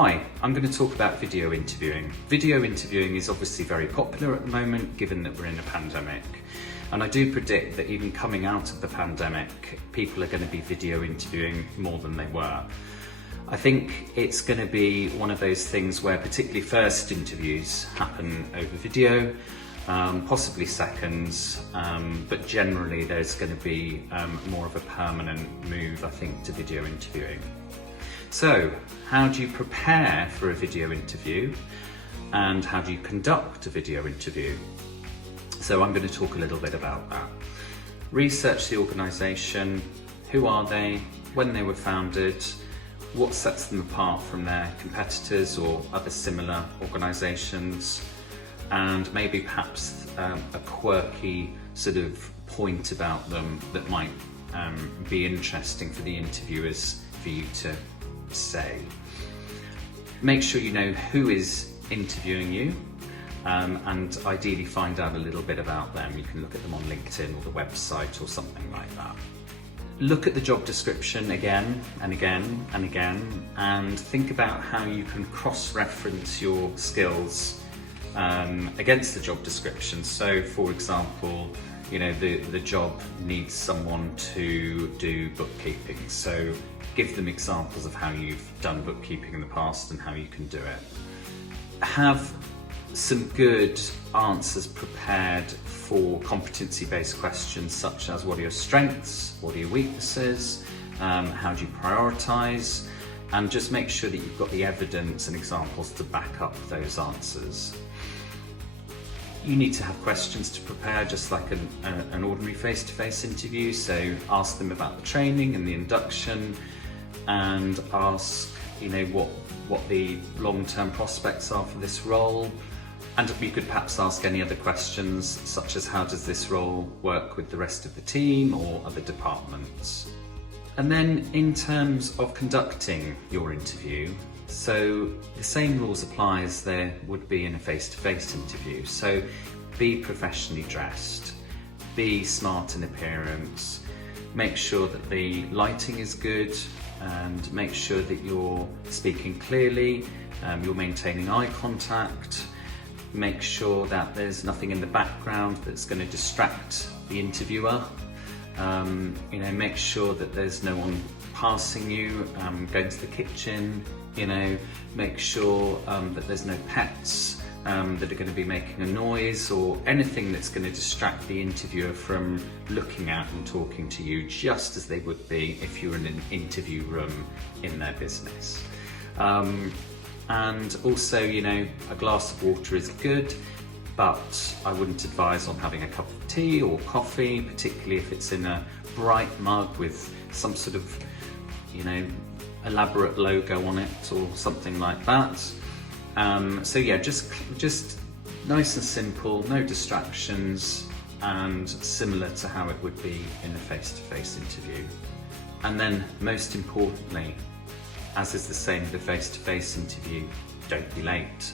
Hi, I'm going to talk about video interviewing. Video interviewing is obviously very popular at the moment, given that we're in a pandemic. And I do predict that even coming out of the pandemic, people are going to be video interviewing more than they were. I think it's going to be one of those things where particularly first interviews happen over video, possibly seconds, but generally there's going to be more of a permanent move, I think, to video interviewing. So, how do you prepare for a video interview and how do you conduct a video interview? So I'm going to talk a little bit about that. Research the organisation, who are they, when they were founded, what sets them apart from their competitors or other similar organisations, and maybe perhaps a quirky sort of point about them that might be interesting for the interviewers for you to say. Make sure you know who is interviewing you, and ideally find out a little bit about them. You can look at them on LinkedIn or the website or something like that. Look at the job description again and again and again, and think about how you can cross-reference your skills against the job description. So, for example, you know, the job needs someone to do bookkeeping. So give them examples of how you've done bookkeeping in the past and how you can do it. Have some good answers prepared for competency-based questions such as what are your strengths, what are your weaknesses, how do you prioritise, and just make sure that you've got the evidence and examples to back up those answers. You need to have questions to prepare, just like an ordinary face-to-face interview. So ask them about the training and the induction, and ask, you know, what the long-term prospects are for this role. And you could perhaps ask any other questions, such as how does this role work with the rest of the team or other departments. And then in terms of conducting your interview, so the same rules apply as there would be in a face-to-face interview. So be professionally dressed, be smart in appearance, make sure that the lighting is good, and make sure that you're speaking clearly, you're maintaining eye contact, make sure that there's nothing in the background that's going to distract the interviewer. You know, make sure that there's no one passing you, going to the kitchen, you know, make sure that there's no pets that are going to be making a noise or anything that's going to distract the interviewer from looking at and talking to you, just as they would be if you were in an interview room in their business. And also, you know, a glass of water is good, but I wouldn't advise on having a cup of tea or coffee, particularly if it's in a bright mug with some sort of, you know, elaborate logo on it or something like that. So yeah, just nice and simple, no distractions, and similar to how it would be in a face-to-face interview. And then most importantly, as is the same with a face-to-face interview, don't be late.